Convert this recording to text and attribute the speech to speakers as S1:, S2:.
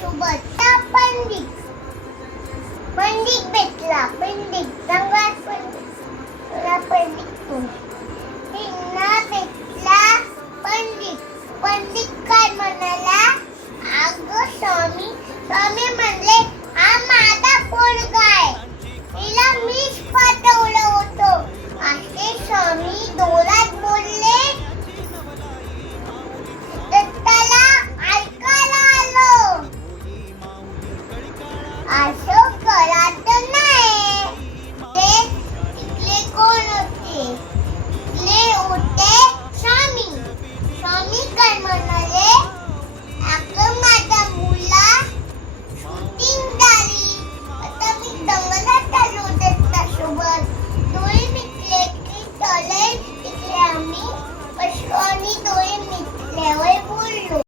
S1: सोबत पंडित. पंडित भेटला पंडित चांगला पंडित. पंडित त्यांना भेटला पंडित. पंडित काय म्हणाला? अगं स्वामी स्वामी I